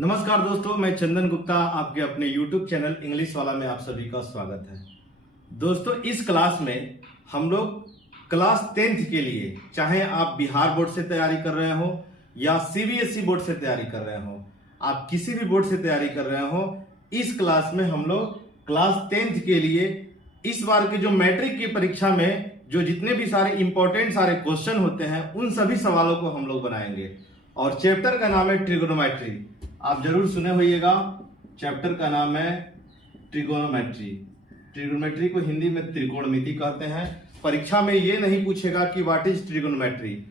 नमस्कार दोस्तों, मैं चंदन गुप्ता आपके अपने YouTube चैनल इंग्लिश वाला में आप सभी का स्वागत है। दोस्तों, इस क्लास में हम लोग क्लास 10th के लिए, चाहे आप बिहार बोर्ड से तैयारी कर रहे हो या CBSE बोर्ड से तैयारी कर रहे हो, आप किसी भी बोर्ड से तैयारी कर रहे हो, इस क्लास में हम लोग क्लास 10th के लिए इस बार की जो मैट्रिक की परीक्षा में जो जितने भी सारे इंपॉर्टेंट सारे क्वेश्चन होते हैं उन सभी सवालों को हम लोग बनाएंगे। और चैप्टर का नाम है ट्रिगोनोमेट्री। आप जरूर सुने होइएगा, चैप्टर का नाम है ट्रिगोनोमेट्री। ट्रिगोनोमेट्री को हिंदी में त्रिकोणमिति कहते हैं। परीक्षा में ये नहीं पूछेगा कि व्हाट इज ट्रिगोनोमेट्री,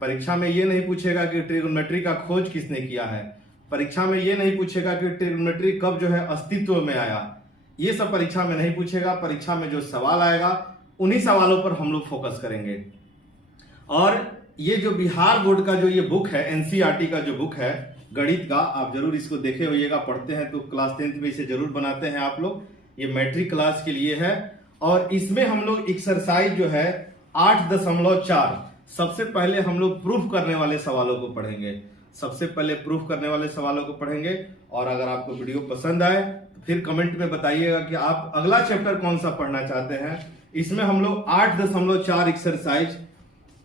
परीक्षा में ये नहीं पूछेगा कि ट्रिगोनोमेट्री का खोज किसने किया है, परीक्षा में ये नहीं पूछेगा कि ट्रिगोनोमेट्री कब जो है अस्तित्व में आया। ये सब परीक्षा में नहीं पूछेगा। परीक्षा में जो सवाल आएगा उन्हीं सवालों पर हम लोग फोकस करेंगे। और ये जो बिहार बोर्ड का जो ये बुक है, NCERT का जो बुक है गणित का, आप जरूर इसको देखे होइएगा, पढ़ते हैं तो क्लास 10th में इसे जरूर बनाते हैं आप लोग। ये मैट्रिक क्लास के लिए है और इसमें हम लोग एक्सरसाइज जो है 8.4 सबसे पहले हम लोग प्रूफ करने वाले सवालों को पढ़ेंगे। सबसे पहले प्रूफ करने वाले सवालों को पढ़ेंगे। और अगर आपको वीडियो पसंद आए तो फिर कमेंट में बताइएगा कि आप अगला चैप्टर कौन सा पढ़ना चाहते हैं। इसमें हम लोग 8.4 एक्सरसाइज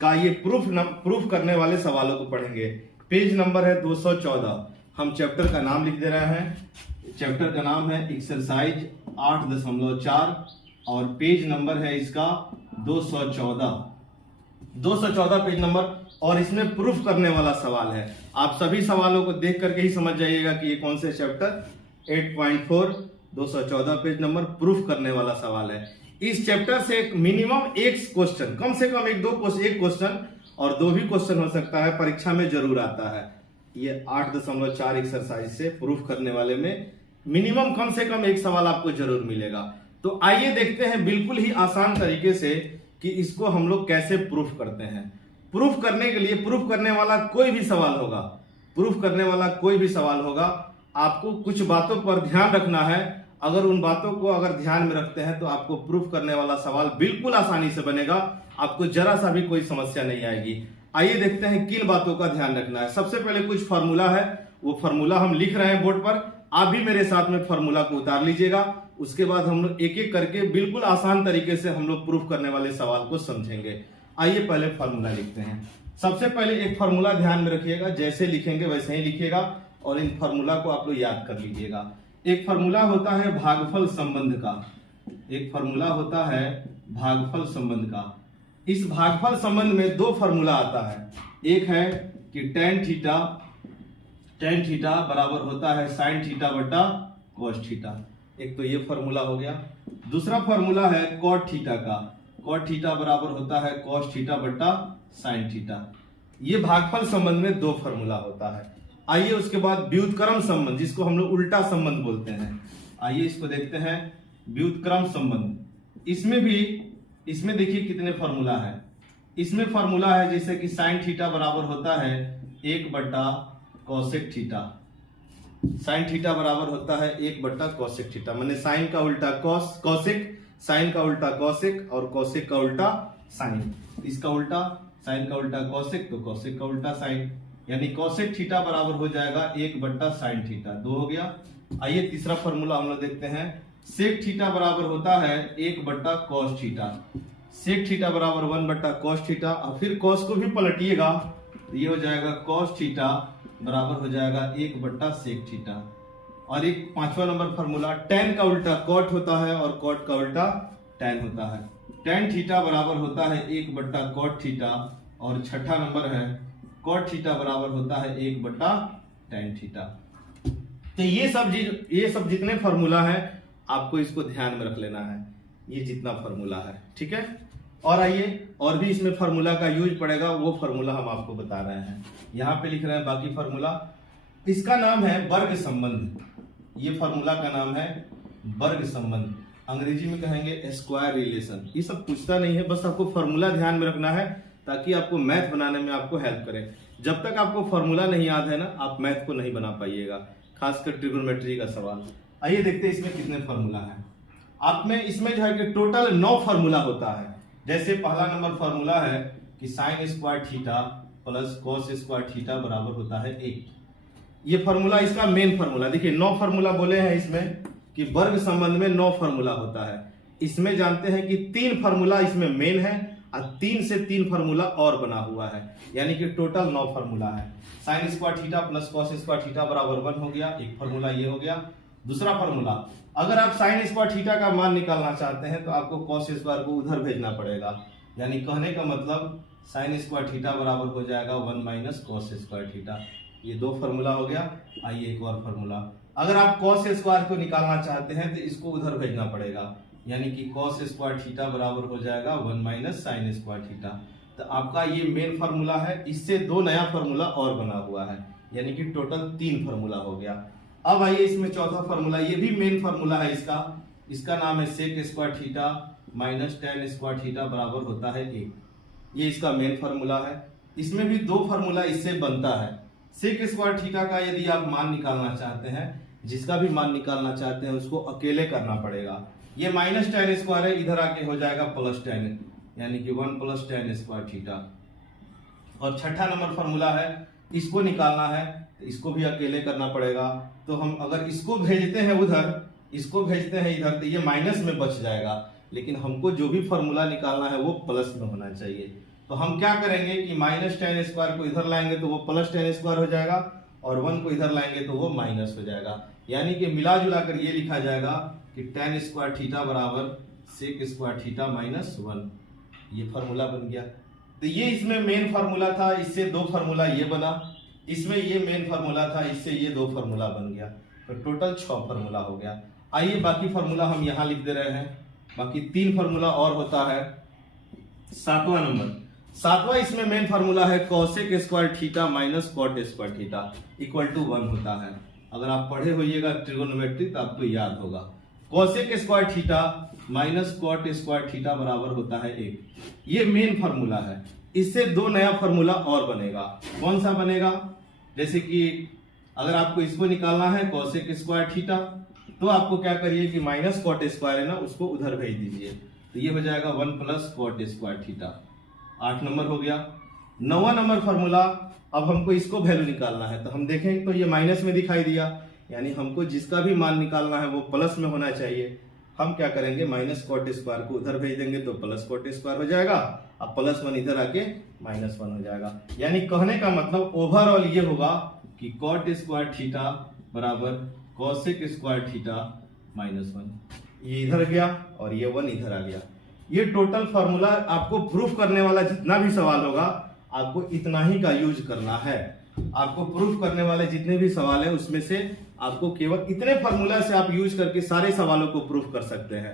का ये प्रूफ करने वाले सवालों को पढ़ेंगे। पेज नंबर है 214। हम चैप्टर का नाम लिख दे रहे हैं। चैप्टर का नाम है एक्सरसाइज 8.4 और पेज नंबर है इसका 214 पेज नंबर। और इसमें प्रूफ करने वाला सवाल है। आप सभी सवालों को देख करके ही समझ जाइएगा कि ये कौन से चैप्टर 8.4 214 पेज नंबर प्रूफ करने वाला सवाल है। इस चैप्टर से मिनिमम एक क्वेश्चन, कम से कम एक क्वेश्चन और 2 भी क्वेश्चन हो सकता है, परीक्षा में जरूर आता है। ये 8.4 एक्सरसाइज से प्रूफ करने वाले में मिनिमम कम से कम एक सवाल आपको जरूर मिलेगा। तो आइए देखते हैं बिल्कुल ही आसान तरीके से कि इसको हम लोग कैसे प्रूफ करते हैं। प्रूफ करने के लिए प्रूफ करने वाला कोई भी सवाल होगा, आपको कुछ बातों पर ध्यान रखना है। अगर उन बातों को अगर ध्यान में रखते हैं तो आपको प्रूफ करने वाला सवाल बिल्कुल आसानी से बनेगा, आपको जरा सा भी कोई समस्या नहीं आएगी। आइए देखते हैं किन बातों का ध्यान रखना है। सबसे पहले कुछ फार्मूला है, वो फार्मूला हम लिख रहे हैं बोर्ड पर, आप भी मेरे साथ में फार्मूला को उतार लीजिएगा। उसके बाद हम लोग एक एक करके बिल्कुल आसान तरीके से हम लोग प्रूफ करने वाले सवाल को समझेंगे। आइए पहले फार्मूला लिखते हैं। सबसे पहले एक फार्मूला ध्यान में रखिएगा, जैसे लिखेंगे वैसे ही लिखिएगा और इन फार्मूला को आप लोग याद कर लीजिएगा। एक फार्मूला होता है भागफल संबंध का। एक फार्मूला होता है भागफल संबंध का। इस भागफल संबंध में 2 फार्मूला आता है। एक है कि tan थीटा बराबर होता है sin थीटा बटा cos थीटा। एक तो ये फार्मूला हो गया। दूसरा फार्मूला है cot थीटा का। cot थीटा बराबर होता है cos थीटा बटा sin थीटा। ये भागफल संबंध में 2 फार्मूला होता है। आइए उसके बाद व्युत्क्रम संबंध, जिसको हम लोग उल्टा संबंध बोलते हैं। आइए इसको देखते हैं, व्युत्क्रम संबंध। इसमें देखिए कितने फार्मूला है। इसमें फार्मूला है जैसे कि sin थीटा बराबर होता है 1 बटा cosec थीटा। sin थीटा बराबर होता है 1 बटा cosec थीटा, माने sin का उल्टा cosec, sin का उल्टा cosec और cosec का उल्टा sin। इसका उल्टा sin का उल्टा cosec तो cosec का उल्टा sin, यानी cosec थीटा बराबर हो जाएगा 1 बट्टा sin थीटा। 2 हो गया। आइए तीसरा फॉर्मूला हम लोग देखते हैं। sec थीटा बराबर होता है 1 बट्टा cos थीटा। sec थीटा बराबर 1 बट्टा cos थीटा और फिर cos को भी पलटिएगा तो ये हो जाएगा cos थीटा बराबर हो जाएगा 1 बट्टा sec थीटा। और एक 5वां नंबर फॉर्मूला, tan का उल्टा cot होता है और cot का उल्टा tan होता है। tan थीटा बराबर होता है 1 बट्टा cot थीटा और 6ठा नंबर है cot थीटा बराबर होता है 1 बट्टा tan थीटा। तो ये सब जितने फार्मूला है आपको इसको ध्यान में रख लेना है, ये जितना फार्मूला है, ठीक है। और आइए और भी इसमें फार्मूला का यूज पड़ेगा, वो फार्मूला हम आपको बता रहे हैं। यहाँ पे लिख रहे हैं बाकी फार्मूला। इसका नाम है वर्ग संबंध। ये फार्मूला का नाम है वर्ग संबंध, अंग्रेजी में कहेंगे स्क्वायर रिलेशन। ये सब पूछता नहीं है, बस आपको फार्मूला ध्यान में रखना है ताकि आपको मैथ बनाने में आपको हेल्प करे। जब तक आपको फार्मूला नहीं याद है ना, आप मैथ को नहीं बना पाइएगा, खासकर ट्रिगोनोमेट्री का सवाल। आइए देखते हैं इसमें कितने फार्मूला है। आप में इसमें जो है कि टोटल 9 फार्मूला होता है। जैसे पहला नंबर फार्मूला है कि sin square theta plus cos square theta बराबर होता है 1। ये फॉर्मूला इसका मेन फॉर्मूला, देखिए 9 फॉर्मूला बोले हैं इसमें कि वर्ग संबंध में 9 फॉर्मूला होता है। इसमें जानते हैं कि 3 फॉर्मूला इसमें मेन है और 3 से 3 फॉर्मूला और बना हुआ है, यानी कि टोटल 9 फॉर्मूला है। Sine square theta plus cos square theta बराबर 1 हो गया, एक फॉर्मूला ये हो गया। दूसरा फॉर्मूला, अगर आप साइन स्क्वायर थीटा का मान निकालना चाहते हैं तो आपको कॉस स्क्वायर को उधर भेजना पड़ेगा, यानी कहने का मतलब साइन स्क्वायर थीटा बराबर हो जाएगा 1 माइनस कॉस स्क्वायर थीटा। ये 2 फॉर्मूला हो गया। आइए एक और फॉर्मूला, अगर आप कॉस स्क्वायर को निकालना चाहते हैं तो इसको उधर भेजना पड़ेगा, यानी कि कॉस स्क्वायर थीटा बराबर हो जाएगा 1 माइनस साइन स्क्वायर थीटा। तो आपका ये मेन फॉर्मूला है, इससे 2 नया फॉर्मूला और बना हुआ है, यानी कि टोटल 3 फॉर्मूला हो गया। अब आइए इसमें चौथा फॉर्मूला, ये भी मेन फॉर्मूला है इसका नाम है sec square theta minus tan square theta बराबर होता है 1। ये इसका मेन फॉर्मूला है। इसमें भी 2 फॉर्मूला इससे बनता है। सेक स्क्वायर थीटा का यदि आप मान निकालना चाहते हैं, जिसका भी मान निकालना चाहते हैं उसको अकेले करना पड़ेगा। ये माइनस टेन स्क्वायर है, इधर आके हो जाएगा प्लस टेन, यानी कि 1 प्लस टेन स्क्वायर थीटा। और छठा नंबर फॉर्मूला है, इसको निकालना है तो इसको भी अकेले करना पड़ेगा। तो हम अगर इसको भेजते हैं उधर, इसको भेजते हैं इधर, तो ये माइनस में बच जाएगा, लेकिन हमको जो भी फॉर्मूला निकालना है वो प्लस में होना चाहिए। तो हम क्या करेंगे कि माइनस टेन स्क्वायर को इधर लाएंगे तो वो प्लस टेन स्क्वायर हो जाएगा, और 1 को इधर लाएंगे तो वो माइनस हो जाएगा, यानी कि मिला जुला कर ये लिखा जाएगा कि टेन स्क्वायर थीटा बराबर सेक स्क्वायर थीटा माइनस 1। ये फॉर्मूला बन गया। तो ये इसमें मेन फार्मूला था, इससे 2 फार्मूला ये बना, इसमें ये मेन फार्मूला था, इससे ये 2 फार्मूला बन गया, तो टोटल 6 फार्मूला हो गया। आइए बाकी फार्मूला हम यहाँ लिख दे रहे हैं, बाकी 3 फार्मूला और होता है। 7वां नंबर, 7वां इसमें मेन फार्मूला है cosec square theta minus cot square theta equal to 1 होता है। अगर आप पढ़े होइएगा ट्रिगोनोमेट्री तो आपको याद होगा, cosec square theta minus cot square theta बराबर होता है 1। ये मेन फार्मूला है। इससे 2 नया फार्मूला और बनेगा। कौन सा बनेगा? जैसे कि अगर आपको इसको निकालना है कॉसेक स्क्वायर थीटा, तो आपको क्या करिए कि माइनस कॉट स्क्वायर है ना, उसको उधर भेज दीजिए, तो ये हो जाएगा 1 plus cot square theta. 8 number हो गया। 9वां नंबर फार्मूला, अब हमको इसको वैल्यू निकालना है, तो हम देखें तो ये माइनस में दिखाई दिया, यानी हमको जिसका भी मान निकालना है वो प्लस में होना चाहिए। हम क्या करेंगे, माइनस कॉट स्क्वायर को उधर भेज देंगे तो प्लस कॉट स्क्वायर हो जाएगा, अब प्लस 1 इधर आके माइनस 1 हो जाएगा। यानी कहने का मतलब ओवरऑल ये होगा कि कॉट स्क्वायर थीटा बराबर कॉसेक स्क्वायर थीटा माइनस 1। ये इधर गया और ये 1 इधर आ गया। ये टोटल फॉर्मूला आपको प्रूफ करने वाला जितना भी सवाल होगा आपको इतना ही का यूज करना है। आपको प्रूफ करने वाले जितने भी सवाल है उसमें से आपको केवल इतने फॉर्मूला से आप यूज करके सारे सवालों को प्रूफ कर सकते हैं।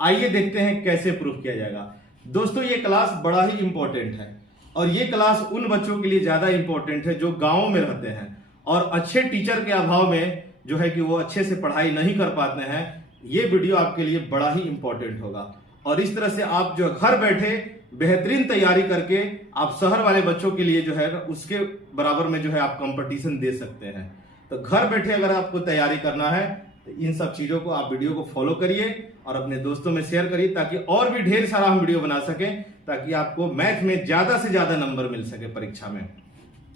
आइए देखते हैं कैसे प्रूफ किया जाएगा। दोस्तों ये क्लास बड़ा ही इंपॉर्टेंट है, और ये क्लास उन बच्चों के लिए ज्यादा इंपॉर्टेंट है जो गांवों में रहते हैं और अच्छे टीचर के अभाव में जो है कि वो अच्छे से पढ़ाई नहीं कर पाते हैं। ये वीडियो आपके लिए बड़ा ही इंपॉर्टेंट होगा, और इस तरह से आप जो घर बैठे बेहतरीन तैयारी करके आप शहर वाले बच्चों के लिए जो है उसके बराबर में जो है आप कंपटीशन दे सकते हैं। तो घर बैठे अगर आपको तैयारी करना है तो इन सब चीजों को आप वीडियो को फॉलो करिए और अपने दोस्तों में शेयर करिए, ताकि और भी ढेर सारा हम वीडियो बना सकें, ताकि आपको मैथ में ज्यादा से ज्यादा नंबर मिल सके परीक्षा में।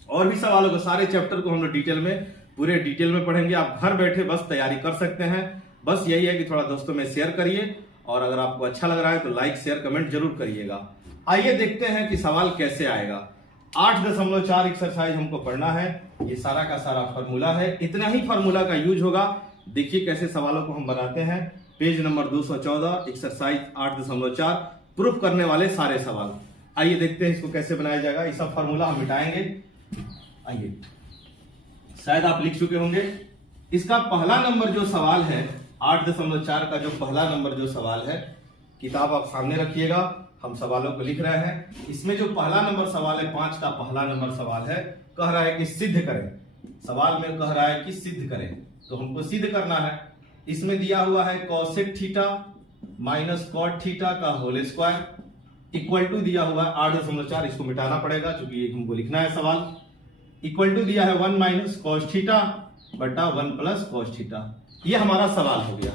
और भी सवालों को, सारे चैप्टर को हम लोग डिटेल में, पूरे डिटेल में पढ़ेंगे। आप घर बैठे बस तैयारी कर सकते हैं। बस यही है कि थोड़ा दोस्तों में शेयर करिए, और अगर आपको अच्छा लग रहा है तो लाइक शेयर कमेंट जरूर करिएगा। आइए देखते हैं कि सवाल कैसे आएगा। 8.4 एक्सरसाइज हमको पढ़ना है। ये सारा का सारा फॉर्मूला है, इतना ही फॉर्मूला का यूज होगा। देखिए कैसे सवालों को हम बनाते हैं। पेज नंबर 214 एक्सरसाइज 8.4 प्रूफ करने वाले सारे सवाल। आइए देखते हैं इसको कैसे बनाया जाएगा। ये सब फॉर्मूला हम मिटाएंगे। आइए, शायद आप लिख चुके होंगे। इसका पहला नंबर जो सवाल है 8.4 का जो पहला नंबर जो सवाल है, किताब आप सामने रखिएगा, हम सवालों को लिख रहे हैं। इसमें जो पहला नंबर सवाल है 5 का पहला नंबर सवाल है, कह रहा है कि सिद्ध करें। सवाल में कह रहा है कि सिद्ध करें, तो हमको सिद्ध करना है। इसमें दिया हुआ है cosec theta minus cot theta का होल स्क्वायर इक्वल टू दिया हुआ है 8.4। इसको मिटाना पड़ेगा क्योंकि ये हमको लिखना है सवाल। इक्वल टू दिया है 1 माइनस कॉस थीटा बटा 1 प्लस कॉस थीटा। ये हमारा सवाल हो गया।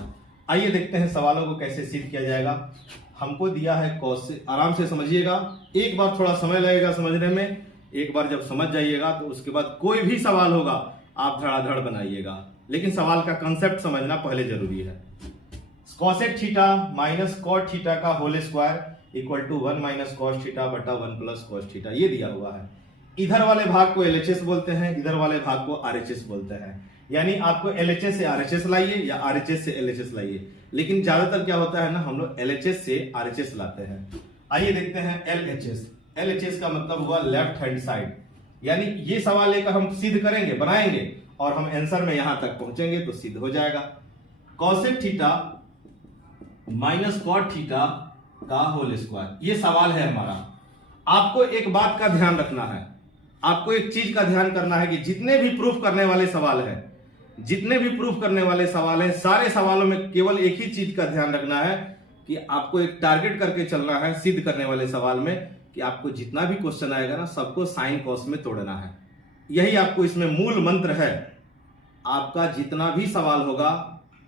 आइए देखते हैं सवालों को कैसे सिद्ध किया जाएगा। हमको दिया है कॉस, आराम से समझिएगा, एक बार थोड़ा समय लगेगा समझने में, एक बार जब समझ जाइएगा तो उसके बाद कोई भी सवाल होगा आप धड़ाधड़ बनाइएगा, लेकिन सवाल का कंसेप्ट समझना पहले जरूरी है। Cosec theta minus cot theta का whole square equal to 1 minus cos theta बटा 1 प्लस कॉस थीटा, ये दिया हुआ है। इधर वाले भाग को LHS बोलते हैं, इधर वाले भाग को RHS बोलते हैं। यानी आपको LHS से RHS लाइए या RHS से LHS लाइए, लेकिन ज्यादातर क्या होता है ना, हम लोग LHS से RHS लाते हैं। आइए देखते हैं LHS। LHS का मतलब हुआ लेफ्ट हैंड साइड, यानी ये सवाल लेकर हम सिद्ध करेंगे, बनाएंगे और हम आंसर में यहां तक पहुंचेंगे तो सिद्ध हो जाएगा। Cosec theta minus cot theta का होल स्क्वायर, ये सवाल है हमारा। आपको एक बात का ध्यान रखना है, आपको एक चीज का ध्यान करना है कि जितने भी प्रूफ करने वाले सवाल हैं, जितने भी प्रूफ करने वाले सवाल हैं, सारे सवालों में केवल एक ही चीज का ध्यान रखना है कि आपको एक टारगेट करके चलना है सिद्ध करने वाले सवाल में, कि आपको जितना भी क्वेश्चन आएगा ना, सबको साइन कॉस में तोड़ना है। यही आपको इसमें मूल मंत्र है। आपका जितना भी सवाल होगा,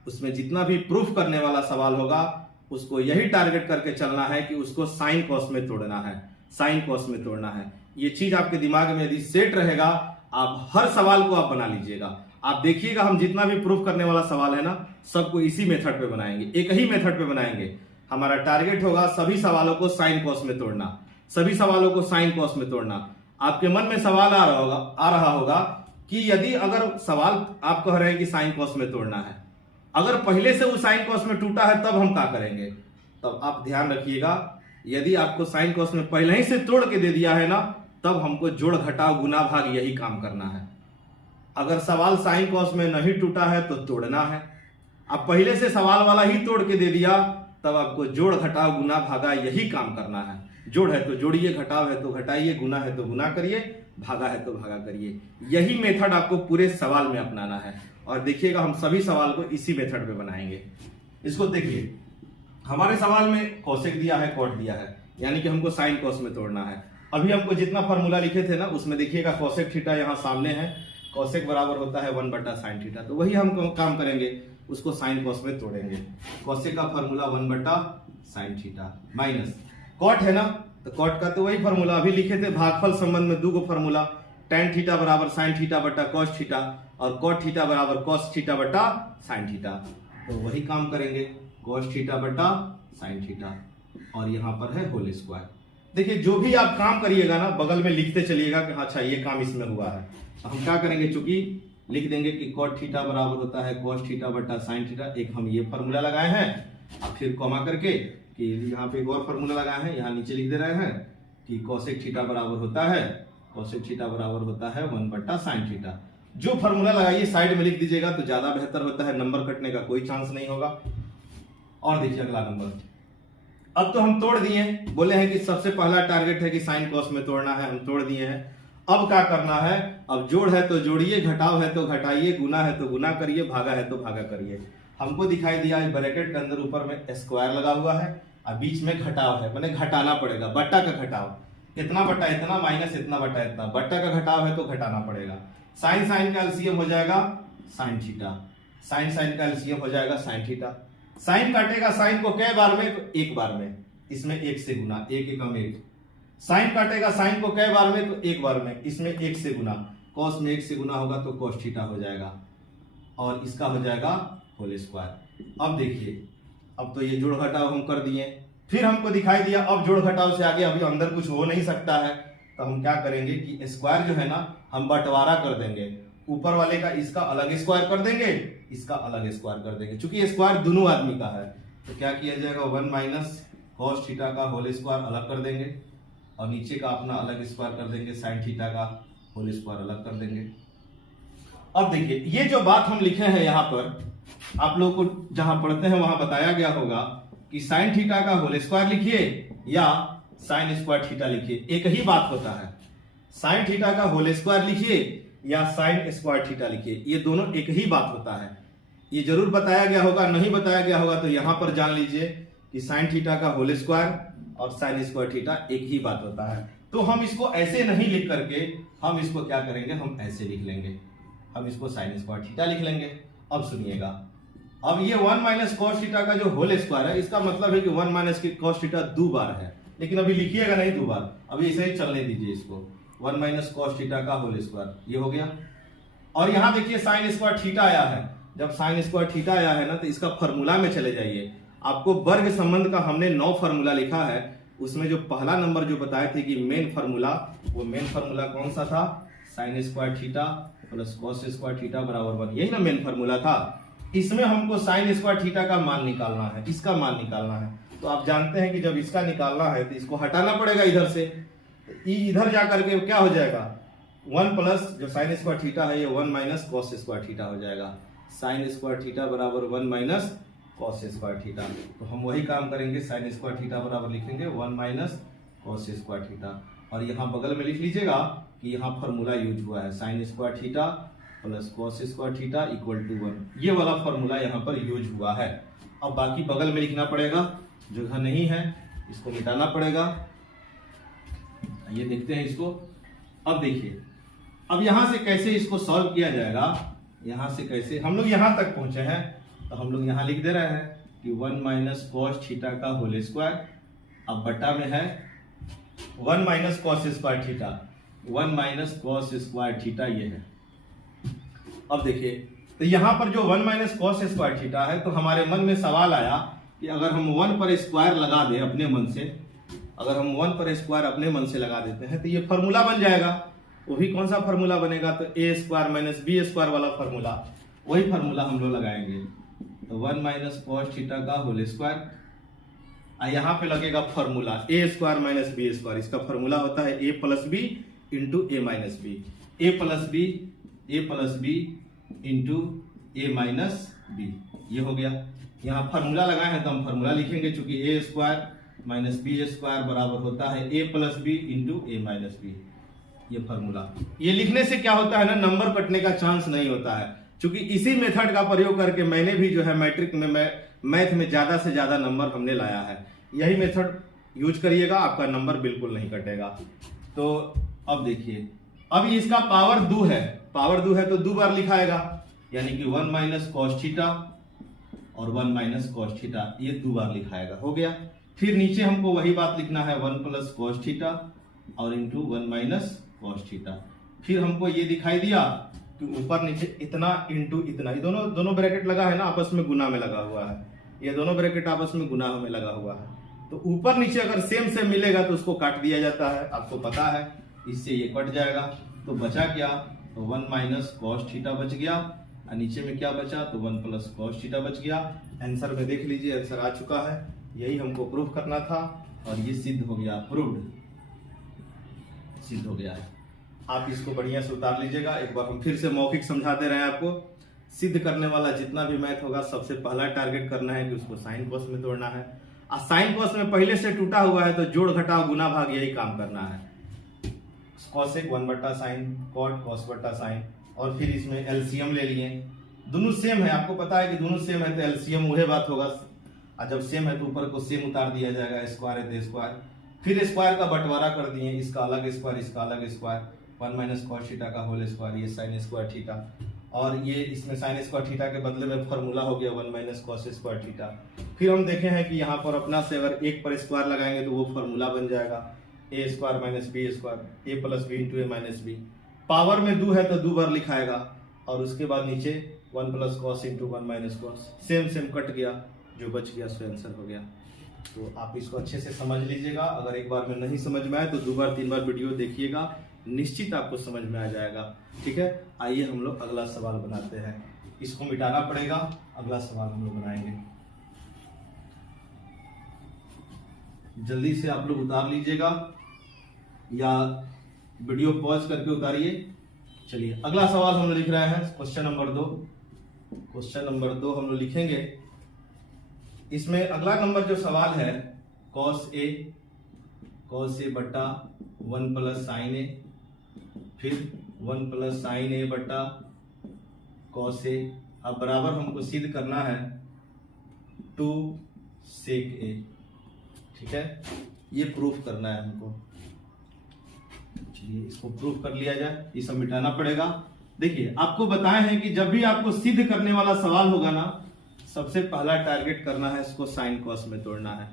उसमें जितना भी प्रूफ करने वाला सवाल होगा, उसको यही टारगेट करके चलना है कि उसको साइन कॉस में तोड़ना है, साइन कॉस में तोड़ना है। ये चीज आपके दिमाग में यदि सेट रहेगा, आप हर सवाल को आप बना लीजिएगा। आप देखिएगा, हम जितना भी प्रूफ करने वाला सवाल है ना, सबको इसी मेथड पे बनाएंगे, एक ही मेथड पे बनाएंगे। हमारा टारगेट होगा सभी सवालों को साइन कॉस में तोड़ना, सभी सवालों को साइन कॉस में तोड़ना। आपके मन में सवाल आ रहा होगा कि यदि अगर सवाल आप कह रहे हैं कि साइन कॉस में तोड़ना है, अगर पहले से वो साइन कॉस में टूटा है तब हम क्या करेंगे? तब आप ध्यान रखिएगा, यदि आपको साइन कॉस में पहले ही से तोड़ के दे दिया है ना, तब हमको जोड़ घटाव गुना भाग यही काम करना है। अगर सवाल साइन कॉस में नहीं टूटा है तो तोड़ना है। अब पहले से सवाल वाला ही तोड़ के दे दिया, तब आपको जोड़ घटाव गुना भागा यही काम करना है। जोड़ है तो जोड़िए, घटाव है तो घटाइए, गुना है तो गुना करिए, भागा है तो भागा करिए। यही मेथड आपको पूरे सवाल में अपनाना है। और देखिएगा, हम सभी सवाल को इसी मेथड पे बनाएंगे। इसको देखिए, हमारे सवाल में कॉसेक दिया है, कॉट दिया है, यानी कि हमको साइन कॉस में तोड़ना है। अभी हमको जितना फॉर्मूला लिखे थे ना, उसमें देखिएगा कॉसेक थीटा यहाँ सामने है, कॉसेक बराबर होता है 1 बटा साइन थीटा। तो वही हम काम करेंगे, उसको साइन कॉस में तोड़ेंगे। कॉसेक का फॉर्मूला 1 बटा साइन थीटा माइनस कॉट है ना, तो कॉट का तो वही फॉर्मूला अभी लिखे थे, भागफल संबंध में 2 गो फॉर्मूला, tan थीटा बराबर साइन थीटा बटा कॉस थीटा और कॉट थीटा बराबर कॉस थीटा बटा साइन थीटा। तो वही काम करेंगे, कॉस थीटा बटा साइन थीटा, और यहाँ पर है होल स्क्वायर। देखिए, जो भी आप काम करिएगा ना, बगल में लिखते चलिएगा कि अच्छा ये काम इसमें हुआ है। तो हम क्या करेंगे, चूंकि लिख देंगे कि कॉट थीटा बराबर होता है कॉस थीटा बटा साइन थीटा। एक हम ये फॉर्मूला लगाए हैं, अब फिर कॉमा करके कि यहाँ पे एक और फॉर्मूला लगाए हैं, यहाँ नीचे लिख दे रहे हैं कि कॉसेक थीटा बराबर होता है, कॉसेक थीटा बराबर होता है 1 बटा साइन थीटा। जो फॉर्मूला लगाइए साइड में लिख दीजिएगा तो ज्यादा बेहतर होता है, नंबर कटने का कोई चांस नहीं होगा। और देखिए अगला नंबर, अब तो हम तोड़ दिए, बोले हैं कि सबसे पहला टारगेट है कि साइन कॉस में तोड़ना है, हम तोड़ दिए हैं। अब क्या करना है, अब जोड़ है तो जोड़िए, घटाव है तो घटाइए, गुना है तो गुना करिए, भागा है तो भागा करिए। हमको दिखाई दिया ब्रैकेट के अंदर ऊपर में स्क्वायर लगा हुआ है और बीच में घटाव है, मैंने घटाना पड़ेगा, बट्टा का घटाव, इतना बट्टा इतना माइनस इतना बट्टा इतना, बट्टा का घटाव है तो घटाना पड़ेगा। साइन साइन का एलसीएम हो जाएगा साइन थीटा, साइन साइन का एलसीएम हो जाएगा साइन थीटा। साइन काटेगा साइन को कै बार में, तो एक बार में, इसमें 1 से गुना, 1 एकम 1। साइन काटेगा साइन को कै बार में, तो एक बार में, इसमें 1 से गुना, कॉस में 1 से गुना होगा तो कॉस थीटा हो जाएगा, और इसका हो जाएगा होल स्क्वायर। अब देखिए, अब तो ये जोड़ घटाव हम कर दिए, फिर हमको दिखाई दिया अब जोड़ घटाव से आगे अभी अंदर कुछ हो नहीं सकता है, तो हम क्या करेंगे कि स्क्वायर जो है ना, हम बंटवारा कर देंगे, ऊपर वाले का इसका अलग स्क्वायर कर देंगे, इसका अलग स्क्वायर कर देंगे, क्योंकि स्क्वायर दोनों आदमी का है। तो क्या किया जाएगा, 1 माइनस कॉस थीटा का होल स्क्वायर अलग कर देंगे, और नीचे का अपना अलग स्क्वायर कर देंगे, साइन थीटा का होल स्क्वायर अलग कर देंगे। अब देखिए, ये जो बात हम लिखे हैं यहाँ पर, आप लोग को जहां पढ़ते हैं वहां बताया गया होगा कि साइन थीटा का होल स्क्वायर लिखिए या साइन स्क्वायर थीटा लिखिए, एक ही बात होता है। साइन थीटा का होल स्क्वायर लिखिए या साइन स्क्वायर थीटा लिखिए, ये दोनों एक ही बात होता है। ये जरूर बताया गया होगा, नहीं बताया गया होगा तो यहां पर जान लीजिए कि साइन थीटा का होल स्क्वायर और साइन स्क्वायर थीटा एक ही बात होता है। तो हम इसको ऐसे नहीं लिख करके हम इसको क्या करेंगे, हम ऐसे लिख लेंगे, हम इसको साइन स्क्वायर थीटा लिख लेंगे। अब सुनिएगा, अब ये 1 माइनस कॉस थीटा का जो होल स्क्वायर है, इसका मतलब है कि 1 माइनस की कॉस थीटा 2 बार है, लेकिन अभी लिखिएगा नहीं 2 बार, अभी ऐसे ही चलने दीजिए इसको। 1 माइनस कॉस थीटा का होल स्क्वायर, ये हो गया। और यहां देखिए साइन स्क्वायर थीटा आया है। जब साइन स्क्वायर थीटा आया है ना, तो इसका फॉर्मूला में चले जाइए। आपको वर्ग संबंध का हमने 9 फॉर्मूला लिखा है, उसमें जो पहला नंबर जो बताए थे कि मेन फॉर्मूला, वो मेन फॉर्मूला कौन सा था? Sign square theta plus cos square theta बराबर 1, यही ना मेन फॉर्मूला था। इसमें हमको साइन स्क्वायर थीटा का मान निकालना है, इसका मान निकालना है। तो आप जानते हैं कि जब इसका निकालना है तो इसको हटाना पड़ेगा इधर से, तो इधर जाकर के क्या हो जाएगा? 1 प्लस जो साइन स्क्वायर थीटा है ये 1 माइनस कॉस स्क्वायर थीटा हो जाएगा। साइन स्क्वायर थीटा बराबर 1 माइनस कॉस स्क्वायर थीटा। तो हम वही काम करेंगे, साइन स्क्वायर थीटा बराबर लिखेंगे 1 माइनस कॉस स्क्वायर थीटा। और यहाँ बगल में लिख लीजिएगा कि यहाँ फॉर्मूला यूज हुआ है, sine square theta plus cos square theta equal to 1, ये वाला फॉर्मूला यहाँ पर यूज हुआ है। अब बाकी बगल में लिखना पड़ेगा, जगह नहीं है इसको मिटाना पड़ेगा। ये देखते हैं इसको। अब देखिए, अब यहां से कैसे इसको सॉल्व किया जाएगा, यहां से कैसे हम लोग यहां तक पहुंचे हैं, तो हम लोग यहां लिख दे रहे हैं कि 1 माइनस कॉस थीटा का होल स्क्वायर, अब बटा में है 1 minus cos square theta, 1 minus cos square theta ये है। अब देखिए, तो यहां पर जो 1 माइनस कॉस स्क्वायर थीटा है, तो हमारे मन में सवाल आया कि अगर हम 1 पर स्क्वायर लगा दें अपने मन से, अगर हम 1 पर स्क्वायर अपने मन से लगा देते हैं तो ये फॉर्मूला बन जाएगा। वो भी कौन सा फॉर्मूला बनेगा? तो ए स्क्वायर माइनस बी स्क्वायर वाला फॉर्मूला, वही फॉर्मूला हम लोग लगाएंगे। तो 1 माइनस कॉस थीटा का होल स्क्वायर, यहाँ पे लगेगा फॉर्मूला ए स्क्वायर माइनस बी स्क्वायर। इसका फॉर्मूला होता है A plus B into A minus B, A plus B into A minus B, ये हो गया। यहाँ फॉर्मूला लगाए हैं तो हम फॉर्मूला लिखेंगे, चूंकि ए स्क्वायर माइनस बी स्क्वायर बराबर होता है A plus B into A minus B, ये फॉर्मूला। ये लिखने से क्या होता है ना, नंबर कटने का चांस नहीं होता है। चूंकि इसी मेथड का प्रयोग करके मैंने भी जो है मैट्रिक में मैथ में ज्यादा से ज्यादा नंबर हमने लाया है। यही मेथड यूज करिएगा, आपका नंबर बिल्कुल नहीं कटेगा। तो अब देखिए, अब इसका पावर 2 है, पावर 2 है तो 2 बार लिखाएगा, यानी कि 1 माइनस कॉस थीटा और 1 माइनस कॉस थीटा, ये 2 बार लिखाएगा, हो गया। फिर नीचे हमको वही बात लिखना है, 1 प्लस कॉस थीटा और इंटू 1 माइनस कॉस थीटा। फिर हमको ये दिखाई दिया कि ऊपर नीचे इतना इंटू इतना, ये दोनों ब्रैकेट लगा है ना, आपस में गुना में लगा हुआ है, ये दोनों ब्रैकेट आपस में गुना में लगा हुआ है। तो ऊपर नीचे अगर सेम मिलेगा तो उसको काट दिया जाता है, आपको पता है, इससे ये कट जाएगा। तो बचा क्या? तो 1 माइनस कॉस थीटा बच गया, और नीचे में क्या बचा? तो 1 प्लस कॉस थीटा बच गया। आंसर में देख लीजिए, आंसर आ चुका है। यही हमको प्रूफ करना था और ये सिद्ध हो गया, प्रूव्ड, सिद्ध हो गया है। आप इसको बढ़िया से उतार लीजिएगा। एक बार हम फिर से मौखिक समझाते रहे आपको। सिद्ध करने वाला जितना भी मैथ होगा, सबसे पहला टारगेट करना है कि उसको साइन कॉस में तोड़ना है। और साइन कॉस में पहले से टूटा हुआ है तो जोड़ घटाव गुना भाग यही काम करना है। कॉसेक 1 बट्टा साइन, कॉट कॉस बट्टा साइन, और फिर इसमें एलसीएम ले लिए। दोनों सेम है, आपको पता है कि दोनों सेम है तो एलसीएम वही बात होगा। और जब सेम है तो ऊपर को सेम उतार दिया जाएगा, स्क्वायर है तो स्क्वायर। फिर स्क्वायर का बंटवारा कर दिए, इसका अलग स्क्वायर, इसका अलग स्क्वायर। 1 माइनस कॉस थीटा का होल स्क्वायर, ये साइन स्क्वायर थीटा, और ये इसमें साइन स्क्वायर थीटा के बदले में फॉर्मूला हो गया 1 माइनस कॉस स्क्वायर थीटा। फिर हम देखे हैं कि यहाँ पर अपना से अगर 1 पर स्क्वायर लगाएंगे तो वो फॉर्मूला बन जाएगा ए square minus B square, A plus B into A minus B. Power में 2 है तो 2 बार लिखाएगा, और उसके बाद नीचे 1 plus cos into 1 minus cos, same cut गया, जो बच गया सो आंसर हो गया। तो आप इसको अच्छे से समझ लीजिएगा। अगर एक बार में नहीं समझ में आए तो 2 बार 3 बार वीडियो देखिएगा, निश्चित आपको समझ में आ जाएगा। ठीक है, आइए हम लोग अगला सवाल बनाते हैं। इसको मिटाना पड़ेगा, अगला सवाल हम लोग बनाएंगे। जल्दी से आप लोग उतार लीजिएगा या वीडियो पॉज करके उतारिए। चलिए, अगला सवाल हम लोग लिख रहे हैं, क्वेश्चन नंबर 2। क्वेश्चन नंबर 2 हम लोग लिखेंगे। इसमें अगला नंबर जो सवाल है, कॉस ए बट्टा 1 प्लस साइन ए, फिर 1 प्लस साइन ए बट्टा कॉस ए। अब बराबर हमको सिद्ध करना है 2 सेक ए। ठीक है, ये प्रूफ करना है हमको। चलिए, इसको प्रूफ कर लिया जाए, ये सब मिटाना पड़ेगा। देखिए, आपको बताए हैं कि जब भी आपको सिद्ध करने वाला सवाल होगा ना, सबसे पहला टारगेट करना है इसको साइन कॉस में तोड़ना है।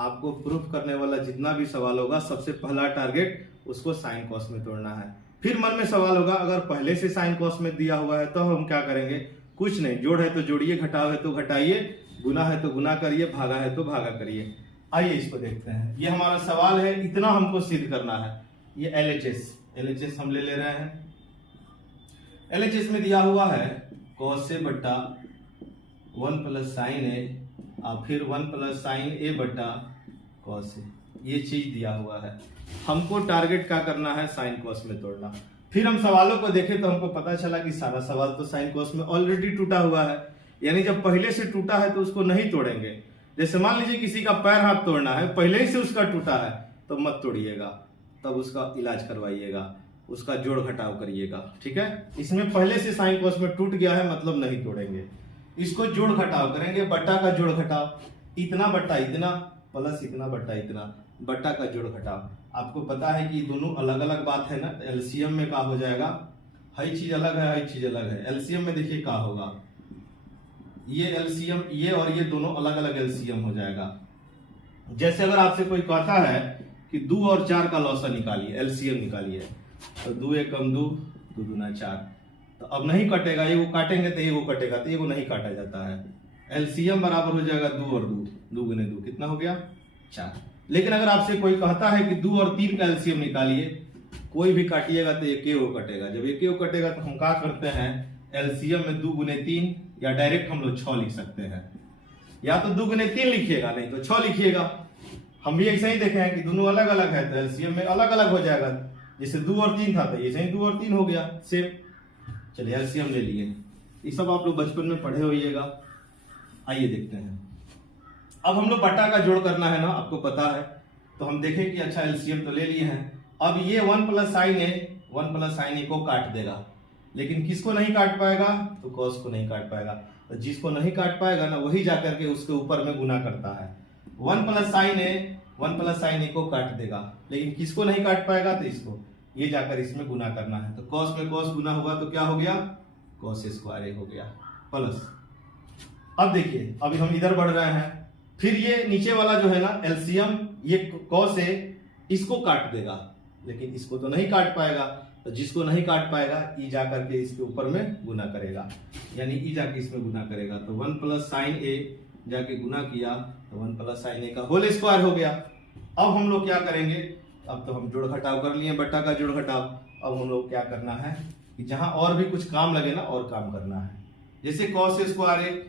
आपको प्रूफ करने वाला जितना भी सवाल होगा, सबसे पहला टारगेट उसको साइन कॉस में तोड़ना है। फिर मन में सवाल होगा, अगर पहले से साइन कॉस में दिया हुआ है तो हम क्या करेंगे? कुछ नहीं, जोड़ है तो जोड़िए, घटाव है तो घटाइए, गुना है तो गुना करिए, भागा है तो भागा करिए। आइए इसको देखते हैं। ये हमारा सवाल है, इतना हमको सिद्ध करना है। ये LHS हम ले रहे हैं। LHS में दिया हुआ है कॉस ए बट्टा 1 प्लस साइन ए और फिर 1 प्लस साइन ए बट्टा कॉस ए, ये चीज दिया हुआ है। हमको टारगेट क्या करना है? साइन कॉस में तोड़ना। फिर हम सवालों को देखें तो हमको पता चला कि सारा सवाल तो साइन कॉस में ऑलरेडी टूटा हुआ है, यानी जब पहले से टूटा है तो उसको नहीं तोड़ेंगे। जैसे मान लीजिए किसी का पैर हाथ तोड़ना है, पहले ही से उसका टूटा है तो मत तोड़िएगा, तब उसका इलाज करवाइएगा, उसका जोड़ घटाव करिएगा, ठीक है। इसमें पहले से साइन कॉस में टूट गया है मतलब नहीं तोड़ेंगे, इसको जोड़ घटाव करेंगे। बट्टा का जोड़ घटाव, इतना बट्टा इतना प्लस इतना बट्टा इतना, बट्टा का जोड़ घटाव। आपको पता है कि दोनों अलग अलग बात है ना, तो एलसीएम में क्या हो जाएगा? हर चीज अलग है, हर चीज अलग है। एलसीएम में देखिए क्या होगा, ये एलसीएम, ये और ये दोनों अलग अलग एलसीएम हो जाएगा। जैसे अगर आपसे कोई कहता है कि 2 और 4 का लॉसा निकालिए, एलसीएम निकालिए, तो 2 एक कम 2, 2 दूना 4, तो अब नहीं कटेगा, एगो काटेंगे तो एगो कटेगा, तो एगो नहीं काटा जाता है। एलसीएम बराबर हो जाएगा 2 और 2, 2 गुने 2 कितना हो गया? 4। लेकिन अगर आपसे कोई कहता है कि 2 और 3 का एलसीएम निकालिए, कोई भी काटिएगा तो एक एगो कटेगा। जब एक एगो कटेगा तो हम क्या करते हैं? एलसीएम में 2 गुने 3, या डायरेक्ट हम लोग 6 लिख सकते हैं, या तो 2 गुने 3 लिखिएगा, नहीं तो 6 लिखिएगा। हम भी ऐसे ही देखे हैं कि दोनों अलग अलग है तो एलसीएम में अलग अलग हो जाएगा। जैसे 2 और 3 था तो ऐसे ही 2 और 3 हो गया, सेम। चलिए एलसीएम ले लिए, ये सब आप लोग बचपन में पढ़े होइएगा। आइए देखते हैं। अब हम लोग बट्टा का जोड़ करना है ना, आपको पता है, तो हम देखें कि अच्छा एलसीएम तो ले लिए हैं। अब ये 1 प्लस साइन ए को काट देगा, लेकिन किसको नहीं काट पाएगा? तो कॉस को नहीं काट पाएगा। तो जिसको नहीं काट पाएगा ना, वही जाकर के उसके ऊपर में गुना करता है। 1 प्लस साइन ए को काट देगा, लेकिन किसको नहीं काट पाएगा? तो इसको, ये जाकर इसमें गुना करना है। तो कॉस में कॉस गुना हुआ तो क्या हो गया? कॉस स्क्वायर ए हो गया प्लस। अब देखिए, अभी हम इधर बढ़ रहे हैं, फिर ये नीचे वाला जो है ना एलसीएम, ये कॉस ए, इसको काट देगा, लेकिन इसको तो नहीं काट पाएगा। तो जिसको नहीं काट पाएगा, ई जाकर के इसके ऊपर में गुना करेगा, यानी ई जाके इसमें गुना करेगा। तो 1 प्लस साइन ए जाके गुना किया तो 1 प्लस साइन ए का होल स्क्वायर हो गया। अब हम लोग क्या करेंगे? अब तो हम जोड़ घटाव कर लिए, बट्टा का जोड़ घटाव। अब हम लोग क्या करना है कि जहां और भी कुछ काम लगे ना, और काम करना है। जैसे कॉस स्क्वायर ए,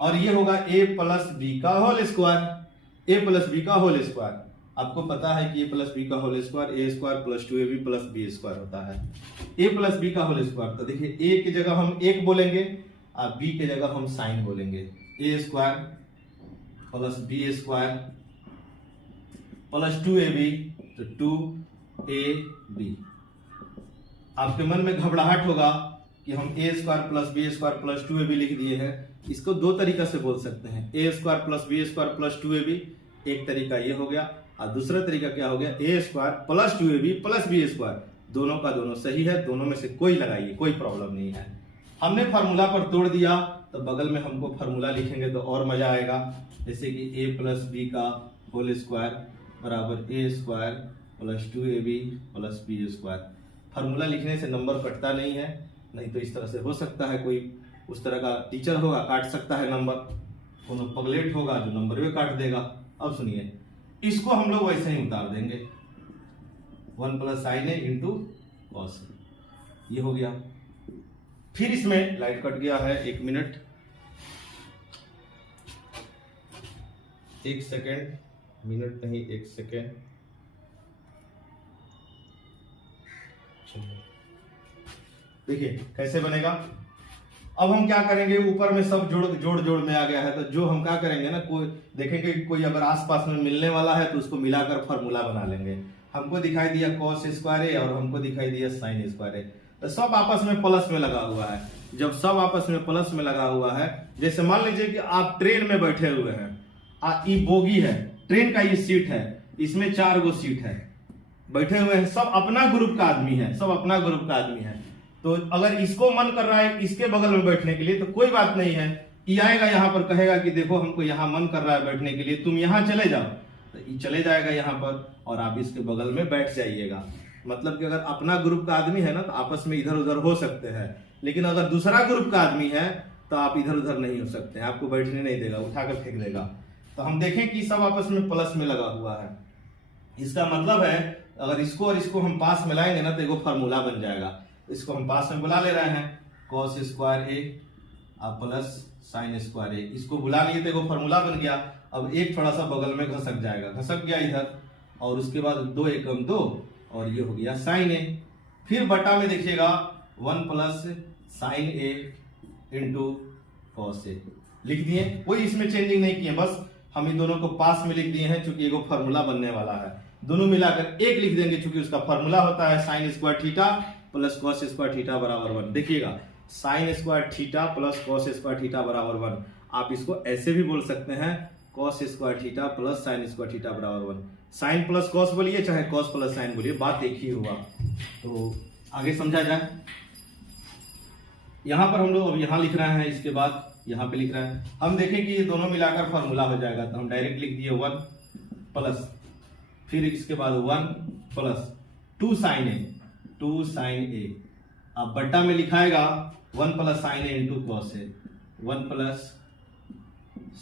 और ये होगा ए प्लस बी का whole square, A plus B का होल स्क्वायर। आपको पता है कि ए प्लस बी का whole square A square plus 2ab plus B square होता है। ए प्लस बी का होल स्क्वायर, तो देखिए ए की जगह हम 1 बोलेंगे और बी की जगह हम साइन बोलेंगे। A square plus B square plus 2ab, तो 2ab। आपके मन में घबराहट होगा कि हम A square plus B square plus 2ab लिख दिए हैं। इसको दो तरीका से बोल सकते हैं, A square plus B square plus 2ab, एक तरीका ये हो गया, और दूसरा तरीका क्या हो गया? A square plus 2ab plus B square. दोनों का दोनों सही है, दोनों में से कोई लगाइए, कोई प्रॉब्लम नहीं है। हमने फार्मूला पर तोड़ दिया, तो बगल में हमको फार्मूला लिखेंगे तो और मजा आएगा। जैसे कि ए प्लस बी का होल स्क्वायर बराबर A square plus 2ab plus B square. Formula लिखने से नंबर कटता नहीं है, नहीं तो इस तरह से हो सकता है कोई उस तरह का टीचर होगा, काट सकता है नंबर, कोनो पगलेट होगा जो नंबर भी काट देगा। अब सुनिए, इसको हम लोग वैसे ही उतार देंगे, 1 प्लस साइन ए इंटू कॉस, ये हो गया। फिर इसमें लाइट कट गया है, 1 मिनट 1 सेकेंड, मिनट नहीं 1 सेकेंड। देखिए कैसे बनेगा। अब हम क्या करेंगे, ऊपर में सब जोड़ में आ गया है, तो जो हम क्या करेंगे ना, कोई देखेंगे कोई अगर आसपास में मिलने वाला है तो उसको मिलाकर फार्मूला बना लेंगे। हमको दिखाई दिया कॉस स्क्वायर ए और हमको दिखाई दिया साइन स्क्वायर ए, तो सब आपस में प्लस में लगा हुआ है। जब सब आपस में प्लस में लगा हुआ है, जैसे मान लीजिए कि आप ट्रेन में बैठे हुए हैं, ये बोगी है, ट्रेन का ये सीट है, इसमें 4 गो सीट है, बैठे हुए हैं, सब अपना ग्रुप का आदमी है, सब अपना ग्रुप का आदमी है। तो अगर इसको मन कर रहा है इसके बगल में बैठने के लिए तो कोई बात नहीं है, ये आएगा यहाँ पर, कहेगा कि देखो हमको यहाँ मन कर रहा है बैठने के लिए, तुम यहाँ चले जाओ, तो ये चले जाएगा यहाँ पर और आप इसके बगल में बैठ जाइएगा। मतलब कि अगर अपना ग्रुप का आदमी है ना तो आपस में इधर उधर हो सकते हैं, लेकिन अगर दूसरा ग्रुप का आदमी है तो आप इधर उधर नहीं हो सकते हैं, आपको बैठने नहीं देगा, उठाकर फेंक देगा। तो हम देखें कि सब आपस में प्लस में लगा हुआ है, इसका मतलब है अगर इसको और इसको हम पास में लाएंगे ना तो एगो फार्मूला बन जाएगा। इसको हम पास में बुला ले रहे हैं, cos square A plus sine square ए, इसको बुला लिए तो एगो फार्मूला बन गया। अब एक थोड़ा सा बगल में घसक जाएगा, घसक गया इधर, और उसके बाद 2 एकम 2 और ये हो गया साइन ए। फिर बटा में देखिएगा 1 plus sign A into cos A, लिख दिए, कोई इसमें चेंजिंग नहीं किए, बस हम इन दोनों को पास में लिख दिए हैं चूंकि एगो फार्मूला बनने वाला है। दोनों मिलाकर एक लिख देंगे चूंकि उसका फार्मूला होता है sine square theta plus cos square theta बराबर 1। देखिएगा sign square theta plus cos square theta बराबर 1, आप इसको ऐसे भी बोल सकते हैं cos square theta plus sign square theta बराबर 1। साइन प्लस कॉस बोलिए चाहे कॉस प्लस साइन बोलिए, बात एक ही हुआ। तो आगे समझा जाए, यहां पर हम लोग अब यहां लिख रहे हैं, इसके बाद यहां पे लिख रहे हैं, हम देखें कि ये दोनों मिलाकर फॉर्मूला हो जाएगा। तो हम डायरेक्ट लिख दिए 1 प्लस, फिर इसके बाद 1 प्लस 2 साइन ए, अब बट्टा में लिखाएगा 1 plus sign A into cos A, 1 plus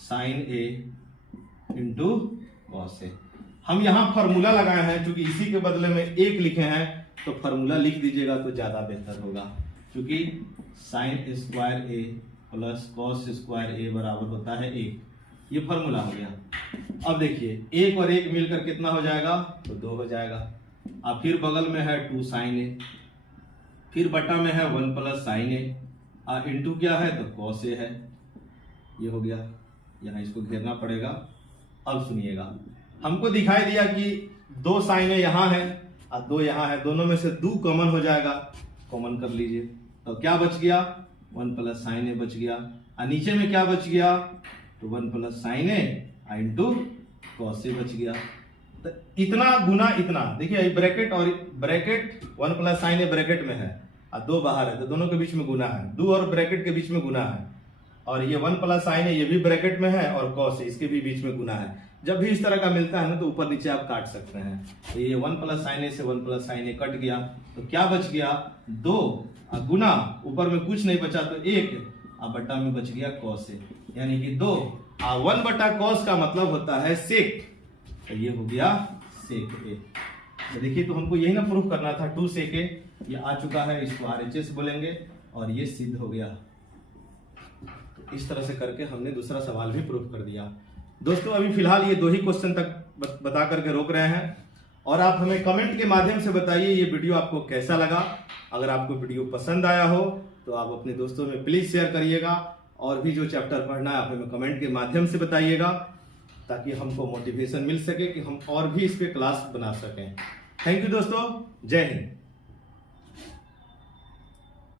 sign A into cos A. हम यहां फॉर्मूला लगाए हैं, क्योंकि इसी के बदले में एक लिखे हैं तो फॉर्मूला लिख दीजिएगा तो ज्यादा बेहतर होगा, क्योंकि sine square A plus cos square ए बराबर होता है 1, ये फॉर्मूला हो गया। अब देखिए 1 और 1 मिलकर कितना हो जाएगा, तो 2 हो जाएगा। अब फिर बगल में है 2 साइन ए, फिर बटा में है 1 प्लस साइन ए, और इंटू क्या है तो कॉस ए है, ये हो गया। यहाँ इसको घेरना पड़ेगा। अब सुनिएगा, हमको दिखाई दिया कि 2 साइन ए यहाँ है और 2 यहाँ है, दोनों में से 2 कॉमन हो जाएगा, कॉमन कर लीजिए। तो क्या बच गया, 1 प्लस साइन ए बच गया, और नीचे में क्या बच गया, तो 1 plus sign A into cos A बच गया। तो इतना गुना इतना, देखिए ब्रैकेट और bracket 1 plus sign A bracket में है और 2 बाहर है, तो दोनों के बीच में गुना है, 2 और ब्रैकेट के बीच में गुना है, और ये 1 प्लस साइन ए ये भी ब्रैकेट में है और कॉस ए इसके भी बीच में गुना है। जब भी इस तरह का मिलता है ना तो ऊपर नीचे आप काट सकते हैं। तो ये 1 प्लस साइन ए से 1 प्लस साइन ए कट गया, तो क्या बच गया, 2 और गुना, ऊपर में कुछ नहीं बचा तो 1, और बट्टा में बच गया कॉस ए, यानी कि 2 और 1 बटा कॉस का मतलब होता है सेक, तो ये हो गया सेक ए। तो देखिए, तो हमको यही ना प्रूफ करना था, 2 सेक ए ये आ चुका है, इसको RHS बोलेंगे और ये सिद्ध हो गया। तो इस तरह से करके हमने दूसरा सवाल भी प्रूफ कर दिया। दोस्तों अभी फिलहाल ये 2 ही क्वेश्चन तक बता करके रोक रहे हैं, और आप हमें कमेंट के माध्यम से बताइए ये वीडियो आपको कैसा लगा। अगर आपको वीडियो पसंद आया हो तो आप अपने दोस्तों में प्लीज शेयर करिएगा, और भी जो चैप्टर पढ़ना है आप हमें कमेंट के माध्यम से बताइएगा, ताकि हमको मोटिवेशन मिल सके कि हम और भी इस पे क्लास बना सकें। थैंक यू दोस्तों, जय हिंद।